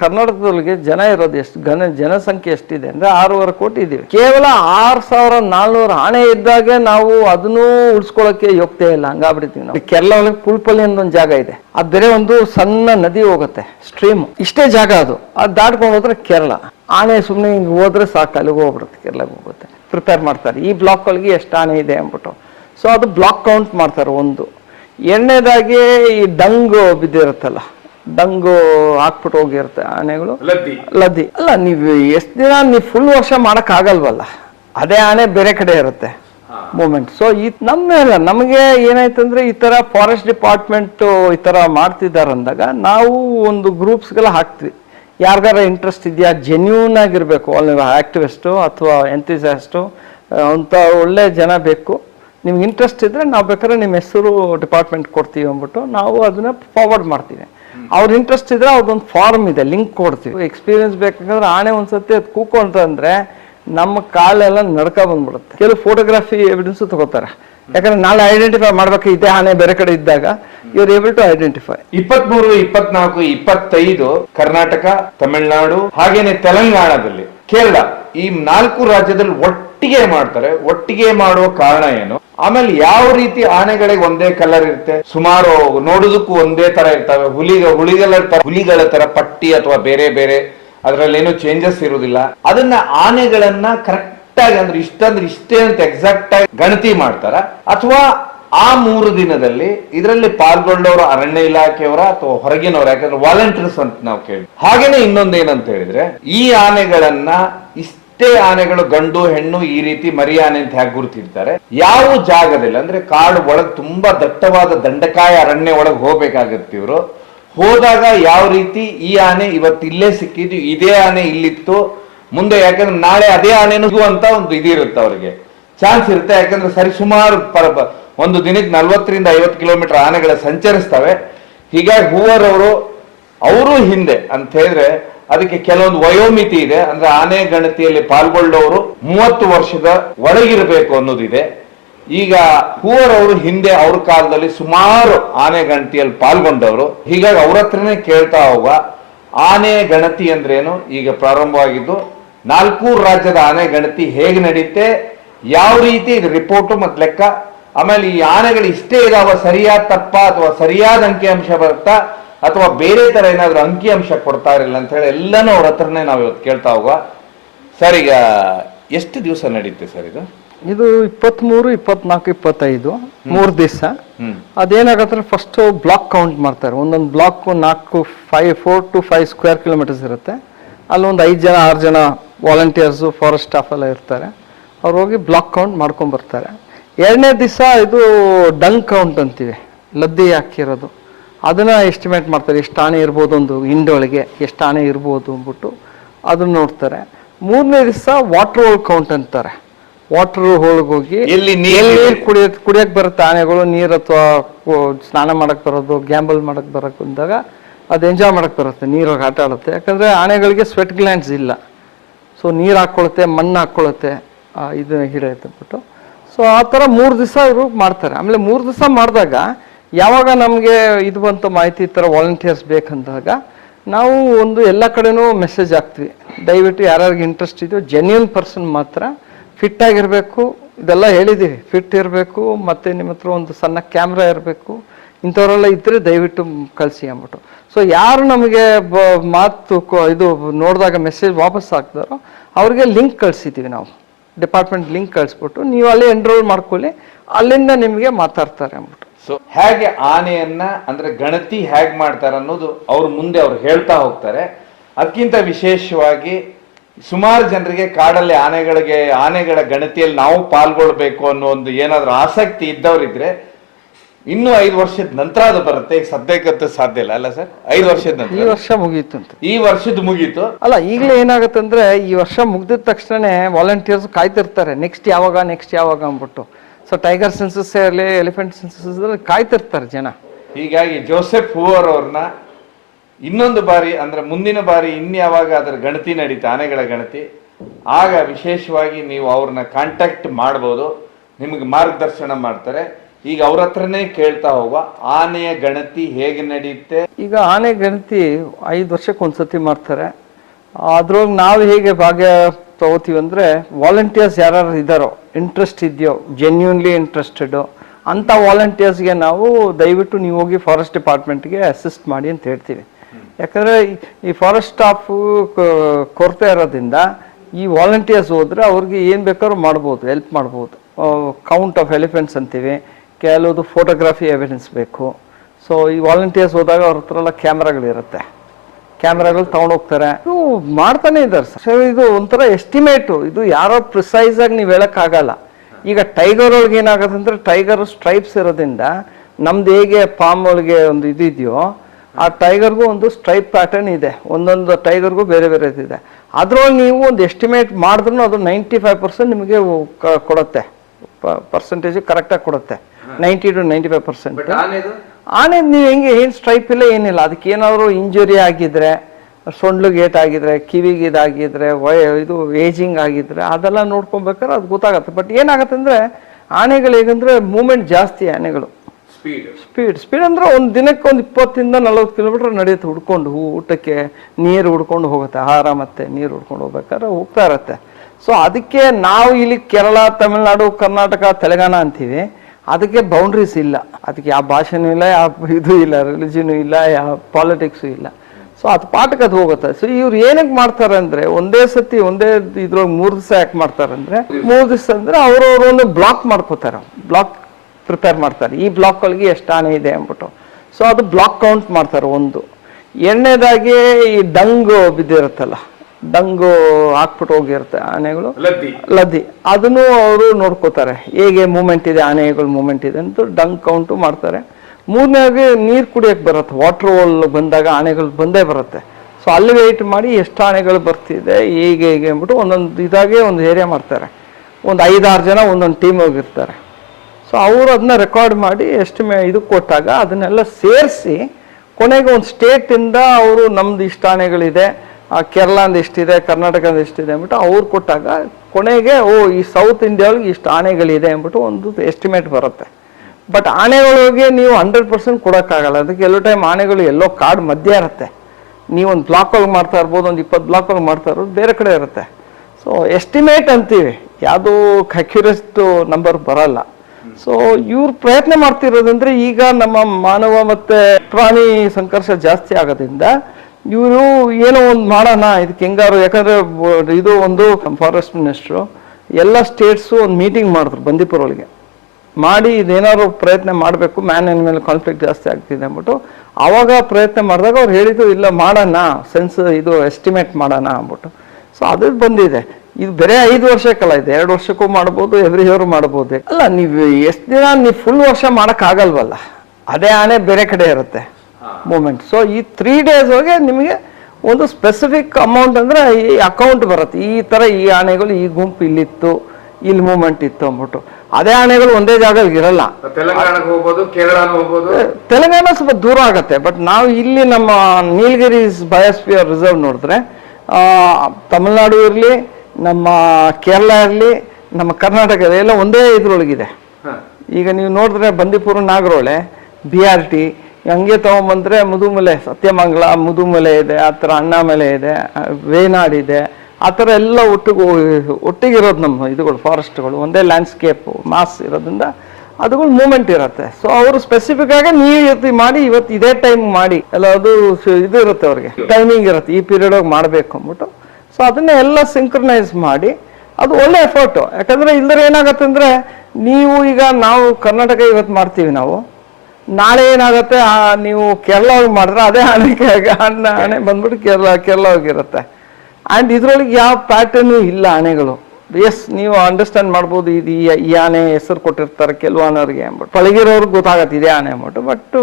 ಕರ್ನಾಟಕದೊಳಗೆ ಜನ ಇರೋದು ಎಷ್ಟು, ಘನ ಜನಸಂಖ್ಯೆ ಎಷ್ಟಿದೆ ಅಂದ್ರೆ ಆರೂವರೆ ಕೋಟಿ ಇದೀವಿ ಕೇವಲ ಆರ್ ಸಾವಿರ ನಾಲ್ನೂರು ಆಣೆ ಇದ್ದಾಗ ನಾವು ಅದನ್ನೂ ಉಳಿಸ್ಕೊಳಕ್ಕೆ ಯೋಗ್ಯತೆ ಇಲ್ಲ ಹಂಗಾಗ್ಬಿಡ್ತೀವಿ ನಾವು. ಕೇರಳ ಪುಲ್ಪಲ್ಲಿ ಅಂತ ಒಂದು ಜಾಗ ಇದೆ. ಅದು ಬೇರೆ ಒಂದು ಸಣ್ಣ ನದಿ ಹೋಗುತ್ತೆ, ಸ್ಟ್ರೀಮ್. ಇಷ್ಟೇ ಜಾಗ ಅದು. ಅದು ದಾಟ್ಕೊಂಡು ಹೋದ್ರೆ ಕೇರಳ. ಆಣೆ ಸುಮ್ಮನೆ ಹಿಂಗೆ ಹೋದ್ರೆ ಸಾಕು, ಅಲ್ಲಿಗೆ ಹೋಗ್ಬಿಡುತ್ತೆ ಕೇರಳಗೆ ಹೋಗುತ್ತೆ ಪ್ರಿಪೇರ್ ಮಾಡ್ತಾರೆ. ಈ ಬ್ಲಾಕ್ ಒಳಗೆ ಎಷ್ಟು ಆಣೆ ಇದೆ ಅಂದ್ಬಿಟ್ಟು. ಸೊ ಅದು ಬ್ಲಾಕ್ ಕೌಂಟ್ ಮಾಡ್ತಾರೆ ಒಂದು. ಎರಡನೇದಾಗಿ ಈ ಡಂಗು ಬಿದ್ದಿರುತ್ತಲ್ಲ ಡಂಗು ಹಾಕ್ಬಿಟ್ಟು ಹೋಗಿರುತ್ತೆ ಆನೆಗಳು. ಲದ್ದಿ. ಲದ್ದಿ. ಅಲ್ಲ ನೀವು ಎಷ್ಟು ದಿನ ನೀವು ಫುಲ್ ವರ್ಷ ಮಾಡೋಕ್ಕಾಗಲ್ವಲ್ಲ. ಆಗಲ್ವಲ್ಲ ಅದೇ ಆನೆ ಬೇರೆ ಕಡೆ ಇರುತ್ತೆ ಮೂಮೆಂಟ್ ಸೊ ಈ ನಮ್ಮ ನಮಗೆ ಏನಾಯ್ತಂದ್ರೆ ಈ ತರ ಫಾರೆಸ್ಟ್ ಡಿಪಾರ್ಟ್ಮೆಂಟ್ ಈ ತರ ಮಾಡ್ತಿದ್ದಾರೆ ಅಂದಾಗ ನಾವು ಒಂದು ಗ್ರೂಪ್ಸ್ಗೆಲ್ಲ ಹಾಕ್ತಿವಿ. ಯಾರಿಗಾರ ಇಂಟ್ರೆಸ್ಟ್ ಇದೆಯಾ? ಜೆನ್ಯೂನ್ ಆಗಿರ್ಬೇಕು. ಅಲ್ಲಿ ಆಕ್ಟಿವಿಸ್ಟು ಅಥವಾ ಎಂತಿಸಾಸ್ಟು ಅಂತ ಒಳ್ಳೆ ಜನ ಬೇಕು. ನಿಮ್ಗೆ ಇಂಟ್ರೆಸ್ಟ್ ಇದ್ರೆ ನಾವು ಬೇಕಾದ್ರೆ ನಿಮ್ಮ ಹೆಸರು ಡಿಪಾರ್ಟ್ಮೆಂಟ್ ಕೊಡ್ತೀವಿ ಅಂದ್ಬಿಟ್ಟು ನಾವು ಅದನ್ನ ಫಾರ್ವರ್ಡ್ ಮಾಡ್ತೀವಿ. ಅವ್ರ ಇಂಟ್ರೆಸ್ಟ್ ಇದ್ರೆ ಅವ್ರದ್ದೊಂದು ಫಾರ್ಮ್ ಇದೆ ಲಿಂಕ್ ಕೊಡ್ತೀವಿ. ಎಕ್ಸ್ಪೀರಿಯನ್ಸ್ ಬೇಕಂದ್ರೆ ಆಣೆ ಒಂದ್ಸತಿ ಅದು ಕೂಕೊಂತಂದ್ರೆ ನಮ್ಮ ಕಾಲೆಲ್ಲ ನಡ್ಕ ಬಂದ್ಬಿಡುತ್ತೆ. ಕೆಲವು ಫೋಟೋಗ್ರಫಿ ಎವಿಡೆನ್ಸ್ ತಗೋತಾರೆ. ಯಾಕಂದ್ರೆ ನಾಳೆ ಐಡೆಂಟಿಫೈ ಮಾಡ್ಬೇಕು, ಇದೇ ಆನೆ ಬೇರೆ ಕಡೆ ಇದ್ದಾಗ ಇವ್ರು ಏಬಲ್ ಟು ಐಡೆಂಟಿಫೈ ಇಪ್ಪತ್ಮೂರು, ಇಪ್ಪತ್ನಾಲ್ಕು, ಇಪ್ಪತ್ತೈದು ಕರ್ನಾಟಕ, ತಮಿಳುನಾಡು, ಹಾಗೇನೆ ತೆಲಂಗಾಣದಲ್ಲಿ ಕೇರಳ ಈ ನಾಲ್ಕು ರಾಜ್ಯದಲ್ಲಿ ಒಟ್ಟಿಗೆ ಮಾಡ್ತಾರೆ. ಒಟ್ಟಿಗೆ ಮಾಡುವ ಕಾರಣ ಏನು? ಆಮೇಲೆ ಯಾವ ರೀತಿ ಆನೆಗಳಿಗೆ ಒಂದೇ ಕಲರ್ ಇರುತ್ತೆ? ಸುಮಾರು ನೋಡೋದಕ್ಕೂ ಒಂದೇ ತರ ಇರ್ತವೆ. ಹುಲಿ ಹುಲಿಗಳ ತರ ಹುಲಿಗಳ ತರ ಪಟ್ಟಿ ಅಥವಾ ಬೇರೆ ಬೇರೆ ಅದರಲ್ಲಿ ಏನು ಚೇಂಜಸ್ ಇರುವುದಿಲ್ಲ. ಅದನ್ನ ಆನೆಗಳನ್ನ ಕರೆಕ್ಟ್ ಆಗಿ ಅಂದ್ರೆ ಇಷ್ಟಂದ್ರೆ ಇಷ್ಟೇ ಅಂತ ಎಕ್ಸಾಕ್ಟ್ ಆಗಿ ಗಣತಿ ಮಾಡ್ತಾರ. ಅಥವಾ ಆ ಮೂರು ದಿನದಲ್ಲಿ ಇದರಲ್ಲಿ ಪಾಲ್ಗೊಂಡವರು ಅರಣ್ಯ ಇಲಾಖೆಯವರ ಅಥವಾ ಹೊರಗಿನವರ, ಯಾಕಂದ್ರೆ ವಾಲಂಟಿಯರ್ಸ್ ಅಂತ ನಾವು ಕೇಳಿ ಹಾಗೇನೆ ಇನ್ನೊಂದೇನಂತ ಹೇಳಿದ್ರೆ ಈ ಆನೆಗಳನ್ನ ಇಷ್ಟೇ ಆನೆಗಳು ಗಂಡು ಹೆಣ್ಣು ಈ ರೀತಿ ಮರಿ ಆನೆ ಅಂತ ಹೇಗೆ ಗುರುತಿರ್ತಾರೆ? ಯಾವ ಜಾಗದಲ್ಲಿ, ಅಂದ್ರೆ ಕಾಡು ಒಳಗ್ ತುಂಬಾ ದಟ್ಟವಾದ ದಂಡಕಾಯ ಅರಣ್ಯ ಒಳಗ್ ಹೋಗ್ಬೇಕಾಗತ್ತೆ ಇವರು. ಹೋದಾಗ ಯಾವ ರೀತಿ ಈ ಆನೆ ಇವತ್ತು ಇಲ್ಲೇ ಸಿಕ್ಕಿದ್ದು, ಇದೇ ಆನೆ ಇಲ್ಲಿತ್ತು, ಮುಂದೆ ಯಾಕಂದ್ರೆ ನಾಳೆ ಅದೇ ಆನೆನಿಗೂ ಅಂತ ಒಂದು ಇದಿರುತ್ತೆ ಅವರಿಗೆ. ಚಾನ್ಸ್ ಇರುತ್ತೆ, ಯಾಕಂದ್ರೆ ಸರಿಸುಮಾರು ಪರ ಒಂದು ದಿನಕ್ಕೆ ನಲ್ವತ್ತರಿಂದ ಐವತ್ತು ಕಿಲೋಮೀಟರ್ ಆನೆಗಳ ಸಂಚರಿಸ್ತವೆ. ಹೀಗಾಗಿ ಹೂವರ್ ಅವರು ಅವರು ಹಿಂದೆ ಅಂತ ಹೇಳಿದ್ರೆ ಅದಕ್ಕೆ ಕೆಲವೊಂದು ವಯೋಮಿತಿ ಇದೆ. ಅಂದ್ರೆ ಆನೆ ಗಣತಿಯಲ್ಲಿ ಪಾಲ್ಗೊಳ್ಳೋರು ಮೂವತ್ತು ವರ್ಷದ ಒಳಗಿರಬೇಕು ಅನ್ನೋದಿದೆ. ಈಗ ಹೂವರ್ ಅವರು ಹಿಂದೆ ಅವ್ರ ಕಾಲದಲ್ಲಿ ಸುಮಾರು ಆನೆ ಗಣತಿಯಲ್ಲಿ ಪಾಲ್ಗೊಂಡವರು. ಹೀಗಾಗಿ ಅವ್ರ ಹತ್ರನೇ ಕೇಳ್ತಾ ಹೋಗ ಆನೆ ಗಣತಿ ಅಂದ್ರೇನು? ಈಗ ಪ್ರಾರಂಭವಾಗಿದ್ದು ನಾಲ್ಕು ರಾಜ್ಯದ ಆನೆ ಗಣತಿ ಹೇಗೆ ನಡೀತೆ? ಯಾವ ರೀತಿ ಇದು ರಿಪೋರ್ಟು ಮತ್ತು ಲೆಕ್ಕ? ಆಮೇಲೆ ಈ ಆನೆಗಳು ಇಷ್ಟೇ ಇದಾವ, ಸರಿಯಾದ ತಪ್ಪ ಅಥವಾ ಸರಿಯಾದ ಅಂಕಿಅಂಶ ಬರುತ್ತಾ? ಅಥವಾ ಬೇರೆ ತರ ಅಂಕಿ ಅಂಕಿಅಂಶ ಕೊಡ್ತಾ ಇರಲಿಲ್ಲ ಅಂತ ಹೇಳಿ ಎಲ್ಲನೂ ಅವ್ರ ಹತ್ರನೇ ನಾವು ಇವತ್ತು ಕೇಳ್ತಾ ಹೋಗುವ. ಸರ್ ಈಗ ಎಷ್ಟು ದಿವಸ ನಡೆಯುತ್ತೆ ಸರ್ ಇದು? ಇದು ಇಪ್ಪತ್ಮೂರು ಇಪ್ಪತ್ನಾಲ್ಕು ಇಪ್ಪತ್ತೈದು ಮೂರು ದಿವಸ. ಅದೇನಾಗತ್ತಂದ್ರೆ ಅದೇನಾಗತ್ತೆ ಫಸ್ಟ್ ಬ್ಲಾಕ್ ಕೌಂಟ್ ಮಾಡ್ತಾರೆ. ಒಂದೊಂದು ಬ್ಲಾಕ್ ನಾಲ್ಕು five four two five square kilometres ಇರುತ್ತೆ. ಅಲ್ಲೊಂದು ಐದು ಜನ ಆರು ಜನ ವಾಲಂಟಿಯರ್ಸು ಫಾರೆಸ್ಟ್ ಸ್ಟಾಫ್ ಎಲ್ಲ ಇರ್ತಾರೆ. ಅವ್ರು ಹೋಗಿ ಬ್ಲಾಕ್ ಕೌಂಟ್ ಮಾಡ್ಕೊಂಡ್ ಬರ್ತಾರೆ. ಎರಡನೇ ದಿವಸ ಇದು ಡಂಕ್ ಕೌಂಟ್ ಅಂತೀವಿ. ಲದ್ದಿ ಹಾಕಿರೋದು. ಅದನ್ನ ಎಸ್ಟಿಮೇಟ್ ಮಾಡ್ತಾರೆ. ಎಷ್ಟು ಆಣೆ ಇರ್ಬೋದು ಒಂದು ಹಿಂಡೊಳಗೆ ಎಷ್ಟು ಆಣೆ ಇರ್ಬೋದು ಅಂದ್ಬಿಟ್ಟು ಅದನ್ನು ನೋಡ್ತಾರೆ. ಮೂರನೇ ದಿವಸ ವಾಟರ್ ಹೋಲ್ ಕೌಂಟ್ ಅಂತಾರೆ. ವಾಟರ್ ಹೋಲ್ಗೆ ಹೋಗಿ ಎಲ್ಲಿ ನೀರು ಕುಡಿಯೋ ಕುಡಿಯೋಕೆ ಬರುತ್ತೆ ಆನೆಗಳು? ನೀರು ಅಥವಾ ಸ್ನಾನ ಮಾಡಕ್ಕೆ ಬರೋದು ಗ್ಯಾಂಬಲ್ ಮಾಡಕ್ಕೆ ಬರೋಕ್ಕೆ ಬಂದಾಗ ಅದು ಎಂಜಾಯ್ ಮಾಡಕ್ಕೆ ಬರುತ್ತೆ. ನೀರು ಆಟ ಆಡುತ್ತೆ. ಯಾಕಂದರೆ ಆನೆಗಳಿಗೆ ಸ್ವೆಟ್ ಗ್ಲ್ಯಾಂಡ್ಸ್ ಇಲ್ಲ. ಸೊ ನೀರು ಹಾಕ್ಕೊಳುತ್ತೆ ಮಣ್ಣು ಹಾಕ್ಕೊಳುತ್ತೆ ಇದು ಹಿಡಿಯುತ್ತೆ ಅಂದ್ಬಿಟ್ಟು. ಸೊ ಆ ಥರ ಮೂರು ದಿವಸ ಇವರು ಮಾಡ್ತಾರೆ. ಆಮೇಲೆ ಮೂರು ದಿವಸ ಮಾಡಿದಾಗ ಯಾವಾಗ ನಮಗೆ ಇದು ಬಂತು ಮಾಹಿತಿ ಈ ಥರ ವಾಲಂಟಿಯರ್ಸ್ ಬೇಕಂದಾಗ, ನಾವು ಒಂದು ಎಲ್ಲ ಕಡೆನೂ ಮೆಸೇಜ್ ಹಾಕ್ತೀವಿ. ದಯವಿಟ್ಟು ಯಾರ್ಯಾರಿಗೆ ಇಂಟ್ರೆಸ್ಟ್ ಇದೆಯೋ ಜೆನ್ಯೂನ್ ಪರ್ಸನ್ ಮಾತ್ರ ಫಿಟ್ ಆಗಿರಬೇಕು. ಇದೆಲ್ಲ ಹೇಳಿದ್ದೀವಿ. ಫಿಟ್ ಇರಬೇಕು, ಮತ್ತು ನಿಮ್ಮ ಹತ್ರ ಒಂದು ಸಣ್ಣ ಕ್ಯಾಮ್ರಾ ಇರಬೇಕು. ಇಂಥವರೆಲ್ಲ ಇದ್ದರೆ ದಯವಿಟ್ಟು ಕಳಿಸಿ ಅಂದ್ಬಿಟ್ಟು. ಸೊ ಯಾರು ನಮಗೆ ಬ- ಮಾತು ಇದು ನೋಡಿದಾಗ ಮೆಸೇಜ್ ವಾಪಸ್ ಹಾಕ್ತಾರೋ, ಅವ್ರಿಗೆ ಲಿಂಕ್ ಕಳಿಸಿದ್ದೀವಿ ನಾವು. ಡಿಪಾರ್ಟ್ಮೆಂಟ್ ಲಿಂಕ್ ಕಳಿಸ್ಬಿಟ್ಟು, ನೀವು ಅಲ್ಲಿ ಎನ್ರೋಲ್ ಮಾಡ್ಕೊಳ್ಳಿ. ಅಲ್ಲಿಂದ ನಿಮಗೆ ಮಾತಾಡ್ತಾರೆ ಅಂದ್ಬಿಟ್ಟು. ಸೊ ಹೇಗೆ ಆನೆಯನ್ನ ಅಂದ್ರೆ ಗಣತಿ ಹೇಗೆ ಮಾಡ್ತಾರೆ ಅನ್ನೋದು ಅವ್ರು ಮುಂದೆ ಅವ್ರು ಹೇಳ್ತಾ ಹೋಗ್ತಾರೆ. ಅದಕ್ಕಿಂತ ವಿಶೇಷವಾಗಿ ಸುಮಾರು ಜನರಿಗೆ ಕಾಡಲ್ಲಿ ಆನೆಗಳಿಗೆ ಆನೆಗಳ ಗಣತಿಯಲ್ಲಿ ನಾವು ಪಾಲ್ಗೊಳ್ಬೇಕು ಅನ್ನೋ ಒಂದು ಏನಾದ್ರೂ ಆಸಕ್ತಿ ಇದ್ದವರಿದ್ರೆ ಇನ್ನು ಐದು ವರ್ಷದ ನಂತರ ಅದು ಬರುತ್ತೆ. ಈಗ ಸದ್ಯಕ್ಕಂತೂ ಸಾಧ್ಯ ಇಲ್ಲ. ಅಲ್ಲ ಸರ್? ಐದು ವರ್ಷದ ನಂತರ. ಈ ವರ್ಷ ಮುಗೀತು ಅಂತ. ಈ ವರ್ಷದ ಮುಗೀತು. ಅಲ್ಲ ಈಗಲೇ ಏನಾಗುತ್ತೆ ಅಂದ್ರೆ ಈ ವರ್ಷ ಮುಗ್ದಿದ ತಕ್ಷಣ ವಾಲಂಟಿಯರ್ಸ್ ಕಾಯ್ತಿರ್ತಾರೆ. ನೆಕ್ಸ್ಟ್ ಯಾವಾಗ ನೆಕ್ಸ್ಟ್ ಯಾವಾಗ ಅಂದ್ಬಿಟ್ಟು. ಸೊ ಟೈಗರ್ ಸೆನ್ಸಸ್ ಅಲ್ಲಿ ಎಲಿಫೆಂಟ್ ಸೆನ್ಸಸ್ ಕಾಯ್ತಿರ್ತಾರೆ ಜನ. ಹೀಗಾಗಿ ಜೋಸೆಫ್ ಹೂವರ್ ಅವ್ರನ್ನ ಇನ್ನೊಂದು ಬಾರಿ ಅಂದ್ರೆ ಮುಂದಿನ ಬಾರಿ ಇನ್ಯಾವಾಗ ಅದರ ಗಣತಿ ನಡೀತ ಆನೆಗಳ ಗಣತಿ ಆಗ ವಿಶೇಷವಾಗಿ ನೀವು ಅವ್ರನ್ನ ಕಾಂಟ್ಯಾಕ್ಟ್ ಮಾಡ್ಬೋದು. ನಿಮಗೆ ಮಾರ್ಗದರ್ಶನ ಮಾಡ್ತಾರೆ. ಈಗ ಅವ್ರ ಹತ್ರನೇ ಕೇಳ್ತಾ ಹೋಗುವ ಆನೆಯ ಗಣತಿ ಹೇಗೆ ನಡೆಯುತ್ತೆ ಈಗ ಆನೆ ಗಣತಿ ಐದು ವರ್ಷಕ್ಕೆ ಒಂದ್ಸತಿ ಮಾಡ್ತಾರೆ. ಅದ್ರೊಳಗೆ ನಾವು ಹೇಗೆ ಭಾಗ್ಯ ತಗೋತೀವಿ ಅಂದರೆ ವಾಲಂಟಿಯರ್ಸ್ ಯಾರು ಇದ್ದಾರೋ ಇಂಟ್ರೆಸ್ಟ್ ಇದೆಯೋ ಜೆನ್ಯೂನ್ಲಿ ಇಂಟ್ರೆಸ್ಟೆಡು ಅಂಥ ವಾಲಂಟಿಯರ್ಸ್ಗೆ ನಾವು ದಯವಿಟ್ಟು ನೀವು ಹೋಗಿ ಫಾರೆಸ್ಟ್ ಡಿಪಾರ್ಟ್ಮೆಂಟ್ಗೆ ಅಸಿಸ್ಟ್ ಮಾಡಿ ಅಂತ ಹೇಳ್ತೀವಿ. ಯಾಕಂದರೆ ಈ ಫಾರೆಸ್ಟ್ ಸ್ಟಾಫ್ ಕೊರತೆ ಇರೋದ್ರಿಂದ ಈ ವಾಲಂಟಿಯರ್ಸ್ ಹೋದರೆ ಅವ್ರಿಗೆ ಏನು ಬೇಕಾದ್ರೂ ಮಾಡ್ಬೋದು ಹೆಲ್ಪ್ ಮಾಡ್ಬೋದು. ಕೌಂಟ್ ಆಫ್ ಎಲಿಫೆಂಟ್ಸ್ ಅಂತೀವಿ, ಕೆಲವುದು ಫೋಟೋಗ್ರಫಿ ಎವಿಡೆನ್ಸ್ ಬೇಕು. ಸೊ ಈ ವಾಲಂಟಿಯರ್ಸ್ ಹೋದಾಗ ಅವ್ರ ಹತ್ರ ಎಲ್ಲ ಕ್ಯಾಮ್ರಾಗಳಿರುತ್ತೆ ಕ್ಯಾಮ್ರಾಗಳು ತಗೊಂಡು ಹೋಗ್ತಾರೆ. ಇದು ಮಾಡ್ತಾನೆ ಇದ್ದಾರೆ ಸರ್. ಇದು ಒಂಥರ ಎಸ್ಟಿಮೇಟು ಇದು ಯಾರೋ ಪ್ರಿಸೈಸ್ ಆಗಿ ನೀವು ಹೇಳೋಕ್ಕಾಗಲ್ಲ ಈಗ ಟೈಗರ್ ಒಳಗೆ ಏನಾಗುತ್ತೆ ಅಂದ್ರೆ ಟೈಗರ್ ಸ್ಟ್ರೈಪ್ಸ್ ಇರೋದ್ರಿಂದ ನಮ್ದು ಹೇಗೆ ಪಾಮ್ ಒಳಗೆ ಒಂದು ಇದಿದೆಯೋ ಇದೆಯೋ ಆ ಟೈಗರ್ಗೂ ಒಂದು ಸ್ಟ್ರೈಪ್ ಪ್ಯಾಟರ್ನ್ ಇದೆ. ಒಂದೊಂದು ಟೈಗರ್ಗೂ ಬೇರೆ ಬೇರೆ ಇದೆ ಅದ್ರೊಳಗೆ ನೀವು ಒಂದು ಎಸ್ಟಿಮೇಟ್ ಮಾಡಿದ್ರು ಅದು ನೈಂಟಿ ಫೈವ್ ಪರ್ಸೆಂಟ್ ನಿಮಗೆ ಕೊಡುತ್ತೆ. ಪರ್ಸೆಂಟೇಜ್ ಕರೆಕ್ಟಾಗಿ ಕೊಡುತ್ತೆ. Ninety two ninety five percent ಆನೆ ನೀವು ಹೆಂಗೆ ಏನು ಸ್ಟ್ರೈಪ್ ಇಲ್ಲ ಏನಿಲ್ಲ. ಅದಕ್ಕೆ ಏನಾದರೂ ಇಂಜುರಿ ಆಗಿದ್ರೆ ಸೊಂಡ್ಲು ಗೇಟ್ ಆಗಿದ್ರೆ ಕಿವಿಗೆ ಇದಾಗಿದ್ರೆ ವಯ ಇದು ಏಜಿಂಗ್ ಆಗಿದ್ರೆ ಅದೆಲ್ಲ ನೋಡ್ಕೊಬೇಕಾದ್ರೆ ಅದು ಗೊತ್ತಾಗತ್ತೆ. ಬಟ್ ಏನಾಗತ್ತೆ ಅಂದ್ರೆ ಆನೆಗಳು ಹೇಗಂದ್ರೆ ಮೂಮೆಂಟ್ ಜಾಸ್ತಿ ಆನೆಗಳು. ಸ್ಪೀಡ್ ಸ್ಪೀಡ್ ಸ್ಪೀಡ್ ಅಂದ್ರೆ ಒಂದು ದಿನಕ್ಕೆ ಒಂದು ಇಪ್ಪತ್ತಿಂದ ನಲವತ್ತು ಕಿಲೋಮೀಟರ್ ನಡೆಯುತ್ತೆ ಹುಡ್ಕೊಂಡು. ಹೂ- ಊಟಕ್ಕೆ ನೀರು ಹುಡ್ಕೊಂಡು ಹೋಗುತ್ತೆ. ಆಹಾರ ಮತ್ತೆ ನೀರು ಹುಡ್ಕೊಂಡು ಹೋಗ್ಬೇಕಾದ್ರೆ ಹೋಗ್ತಾ ಇರತ್ತೆ. ಸೊ ಅದಕ್ಕೆ ನಾವು ಇಲ್ಲಿ ಕೇರಳ ತಮಿಳುನಾಡು ಕರ್ನಾಟಕ ತೆಲಂಗಾಣ ಅಂತೀವಿ. ಅದಕ್ಕೆ ಬೌಂಡ್ರೀಸ್ ಇಲ್ಲ. ಅದಕ್ಕೆ ಯಾವ ಭಾಷೆನೂ ಇಲ್ಲ ಯಾವ ಇದು ಇಲ್ಲ ರಿಲಿಜನು ಇಲ್ಲ ಯಾವ ಪಾಲಿಟಿಕ್ಸು ಇಲ್ಲ. ಸೊ ಅದು ಪಾಠಕ್ಕೆ ಅದು ಹೋಗುತ್ತೆ. ಸೊ ಇವ್ರು ಏನಕ್ಕೆ ಮಾಡ್ತಾರೆ ಅಂದ್ರೆ, ಒಂದೇ ಸತಿ ಒಂದೇ ಇದ್ರೊಳಗೆ ಮೂರು ದಿವಸ ಯಾಕೆ ಮಾಡ್ತಾರೆ ಅಂದ್ರೆ, ಮೂರು ದಿವಸ ಅಂದ್ರೆ ಅವ್ರವ್ರ ಒಂದು ಬ್ಲಾಕ್ ಮಾಡ್ಕೋತಾರೆ ಬ್ಲಾಕ್ ಪ್ರಿಪೇರ್ ಮಾಡ್ತಾರೆ. ಈ ಬ್ಲಾಕ್ ಒಳಗೆ ಎಷ್ಟು ಆನೆ ಇದೆ ಅಂದ್ಬಿಟ್ಟು. ಸೊ ಅದು ಬ್ಲಾಕ್ ಕೌಂಟ್ ಮಾಡ್ತಾರೆ ಒಂದು. ಎರಡನೇದಾಗಿ ಈ ಡಂಗು ಬಿದ್ದಿರುತ್ತಲ್ಲ. ಡಂಗು ಹಾಕ್ಬಿಟ್ಟು ಹೋಗಿರುತ್ತೆ ಆನೆಗಳು. ಲದ್ದಿ. ಅದನ್ನು ಅವರು ನೋಡ್ಕೋತಾರೆ. ಹೇಗೆ ಮೂಮೆಂಟ್ ಇದೆ ಆನೆಗಳು ಮೂಮೆಂಟ್ ಇದೆ ಅಂತ ಡಂಗ್ ಕೌಂಟು ಮಾಡ್ತಾರೆ. ಮೂರನೇ ನೀರು ಕುಡಿಯೋಕೆ ಬರುತ್ತೆ. ವಾಟರ್ ಹೋಲ್ ಬಂದಾಗ ಆನೆಗಳು ಬಂದೇ ಬರುತ್ತೆ. ಸೊ ಅಲ್ಲಿ ವೆಯ್ಟ್ ಮಾಡಿ ಎಷ್ಟು ಆನೆಗಳು ಬರ್ತಿದೆ ಹೇಗೆ ಹೇಗೆ ಅಂದ್ಬಿಟ್ಟು ಒಂದೊಂದು ಇದಾಗೆ ಒಂದು ಏರಿಯಾ ಮಾಡ್ತಾರೆ. ಒಂದು ಐದಾರು ಜನ ಒಂದೊಂದು ಟೀಮ್ ಹೋಗಿರ್ತಾರೆ. ಸೊ ಅವರು ಅದನ್ನ ರೆಕಾರ್ಡ್ ಮಾಡಿ ಎಷ್ಟು ಮೇ ಇದು ಕೊಟ್ಟಾಗ ಅದನ್ನೆಲ್ಲ ಸೇರಿಸಿ ಕೊನೆಗೆ ಒಂದು ಸ್ಟೇಟಿಂದ ಅವರು ನಮ್ದು ಇಷ್ಟ ಆನೆಗಳಿದೆ. ಕೇರಳಂದ ಎಷ್ಟಿದೆ, ಕರ್ನಾಟಕದ ಎಷ್ಟಿದೆ ಅಂದ್ಬಿಟ್ಟು ಅವ್ರು ಕೊಟ್ಟಾಗ ಕೊನೆಗೆ, ಓ, ಈ ಸೌತ್ ಇಂಡಿಯಾ ಒಳಗೆ ಇಷ್ಟು ಆನೆಗಳಿದೆ ಅಂದ್ಬಿಟ್ಟು ಒಂದು ಎಸ್ಟಿಮೇಟ್ ಬರುತ್ತೆ. ಬಟ್ ಆನೆಗಳಿಗೆ ನೀವು ಹಂಡ್ರೆಡ್ ಪರ್ಸೆಂಟ್ ಕೊಡೋಕ್ಕಾಗಲ್ಲ. ಅದಕ್ಕೆ ಎಲ್ಲೋ ಟೈಮ್ ಆನೆಗಳು ಎಲ್ಲೋ ಕಾರ್ಡ್ ಮಧ್ಯೆ ಇರುತ್ತೆ. ನೀವು ಒಂದು ಬ್ಲಾಕ್ ಒಳಗೆ ಮಾಡ್ತಾ ಇರ್ಬೋದು, ಒಂದು ಇಪ್ಪತ್ತು ಬ್ಲಾಕ್ ಒಳಗೆ ಮಾಡ್ತಾ ಇರೋದು ಬೇರೆ ಕಡೆ ಇರುತ್ತೆ. ಸೊ ಎಸ್ಟಿಮೇಟ್ ಅಂತೀವಿ. ಯಾವುದೂ ಅಕ್ಯುರೆಸ್ಟ್ ನಂಬರ್ ಬರಲ್ಲ. ಸೊ ಇವ್ರು ಪ್ರಯತ್ನ ಮಾಡ್ತಿರೋದಂದ್ರೆ ಈಗ ನಮ್ಮ ಮಾನವ ಮತ್ತೆ ಪ್ರಾಣಿ ಸಂಘರ್ಷ ಜಾಸ್ತಿ ಆಗೋದ್ರಿಂದ ಇವರು ಏನೋ ಒಂದು ಮಾಡೋಣ, ಇದಕ್ಕೆ ಹೆಂಗಾರು ಯಾಕಂದ್ರೆ ಇದು ಒಂದು ಫಾರೆಸ್ಟ್ ಮಿನಿಸ್ಟ್ರು ಎಲ್ಲ ಸ್ಟೇಟ್ಸು ಒಂದು ಮೀಟಿಂಗ್ ಮಾಡಿದ್ರು ಬಂದೀಪುರ ಒಳಗೆ. ಮಾಡಿ ಇದೇನಾದ್ರು ಪ್ರಯತ್ನ ಮಾಡಬೇಕು ಮ್ಯಾನ್ ಮೇಲೆ ಕಾನ್ಫ್ಲಿಕ್ಟ್ ಜಾಸ್ತಿ ಆಗ್ತಿದೆ ಅಂದ್ಬಿಟ್ಟು ಆವಾಗ ಪ್ರಯತ್ನ ಮಾಡಿದಾಗ ಅವ್ರು ಹೇಳಿದ್ದು, ಇಲ್ಲ, ಮಾಡೋಣ ಸೆನ್ಸ್ ಇದು ಎಸ್ಟಿಮೇಟ್ ಮಾಡೋಣ ಅಂದ್ಬಿಟ್ಟು. ಸೊ ಅದು ಬಂದಿದೆ. ಇದು ಬೇರೆ ಐದು ವರ್ಷಕ್ಕಲ್ಲ, ಇದೆ ಎರಡು ವರ್ಷಕ್ಕೂ ಮಾಡ್ಬೋದು ಎವ್ರಿ ಇಯರ್ ಮಾಡ್ಬೋದು. ಅಲ್ಲ, ನೀವು ಎಷ್ಟು ದಿನ ನೀವು ಫುಲ್ ವರ್ಷ ಮಾಡೋಕ್ಕಾಗಲ್ವಲ್ಲ. ಅದೇ ಆನೆ ಬೇರೆ ಕಡೆ ಇರುತ್ತೆ. ಮೂಮೆಂಟ್ ಸೊ ಈ ತ್ರೀ ಡೇಸ್ ಹೋಗಿ ನಿಮಗೆ ಒಂದು ಸ್ಪೆಸಿಫಿಕ್ ಅಮೌಂಟ್ ಅಂದ್ರೆ ಈ ಅಕೌಂಟ್ ಬರುತ್ತೆ. ಈ ತರ ಈ ಆಣೆಗಳು ಈ ಗುಂಪು ಇಲ್ಲಿತ್ತು ಇಲ್ಲಿ ಮೂಮೆಂಟ್ ಇತ್ತು ಅಂದ್ಬಿಟ್ಟು. ಅದೇ ಆಣೆಗಳು ಒಂದೇ ಜಾಗದಲ್ಲಿ ಇರಲ್ಲ. ತೆಲಂಗಾಣ ಸ್ವಲ್ಪ ದೂರ ಆಗುತ್ತೆ ಬಟ್ ನಾವು ಇಲ್ಲಿ ನಮ್ಮ ನೀಲಗಿರಿ ಬಯೋಸ್ಫಿಯರ್ ರಿಸರ್ವ್ ನೋಡಿದ್ರೆ ತಮಿಳ್ನಾಡು ಇರಲಿ ನಮ್ಮ ಕೇರಳ ಇರಲಿ ನಮ್ಮ ಕರ್ನಾಟಕ ಎಲ್ಲ ಒಂದೇ ಇದ್ರೊಳಗಿದೆ. ಈಗ ನೀವು ನೋಡಿದ್ರೆ Bandipur Nagarhole B R T ಹಂಗೆ ತಗೊಂಬಂದ್ರೆ ಮುದುಮಲೆ, ಸತ್ಯಮಂಗಲ, ಮುದುಮಲೆ ಇದೆ, ಆ ಥರ ಅಣ್ಣಾಮಲೆ ಇದೆ ವೇನಾಡಿದೆ ವೇನಾಡ್ ಇದೆ, ಆ ಥರ ಎಲ್ಲ ಒಟ್ಟಿಗೆ, ಒಟ್ಟಿಗಿರೋದು ನಮ್ಮ ಇದುಗಳು, ಫಾರೆಸ್ಟ್ಗಳು, ಒಂದೇ ಲ್ಯಾಂಡ್ಸ್ಕೇಪ್, ಮಾಸ್ ಇರೋದ್ರಿಂದ ಅದುಗಳು ಮೂಮೆಂಟ್ ಇರುತ್ತೆ. ಸೊ ಅವರು ಸ್ಪೆಸಿಫಿಕ್ ಆಗಿ ನೀವು ಇವತ್ತು ಮಾಡಿ, ಇವತ್ತು ಇದೇ ಟೈಮ್ ಮಾಡಿ, ಎಲ್ಲ ಅದು ಇದು ಇರುತ್ತೆ ಅವ್ರಿಗೆ. ಟೈಮಿಂಗ್ ಇರುತ್ತೆ, ಈ ಪೀರಿಯಡ್ ಹೋಗಿ ಮಾಡಬೇಕು ಅಂದ್ಬಿಟ್ಟು. ಸೊ ಅದನ್ನೇ ಎಲ್ಲ ಸಿಂಕ್ರನೈಸ್ ಮಾಡಿ, ಅದು ಒಳ್ಳೆ ಎಫರ್ಟು ಯಾಕಂದ್ರೆ ಇಲ್ಲದ್ರೆ ಏನಾಗತ್ತೆ ಅಂದರೆ, ನೀವು ಈಗ ನಾವು ಕರ್ನಾಟಕ ಇವತ್ತು ಮಾಡ್ತೀವಿ ನಾವು. ನಾಳೆ ಏನಾಗುತ್ತೆ? ನೀವು ಕೇರಳ ಹೋಗಿ ಮಾಡಿದ್ರೆ ಅದೇ ಹಣಕ್ಕೆ ಹಣ ಹಣೆ ಬಂದ್ಬಿಟ್ಟು ಕೇರಳ ಕೇರಳ ಹೋಗಿರುತ್ತೆ ಆ್ಯಂಡ್ ಇದ್ರೊಳಗೆ ಯಾವ ಪ್ಯಾಟರ್ನು ಇಲ್ಲ ಆನೆಗಳು. ಎಸ್ ನೀವು ಅಂಡರ್ಸ್ಟ್ಯಾಂಡ್ ಮಾಡ್ಬೋದು ಇದು ಈ ಆನೆ ಹೆಸರು ಕೊಟ್ಟಿರ್ತಾರೆ ಕೆಲವು ಆನೆಯವ್ರಿಗೆ ಅಂದ್ಬಿಟ್ಟು. ಪಳಗಿರೋರ್ಗೆ ಗೊತ್ತಾಗತ್ತೆ ಇದೇ ಆನೆ ಅಂದ್ಬಿಟ್ಟು. ಬಟ್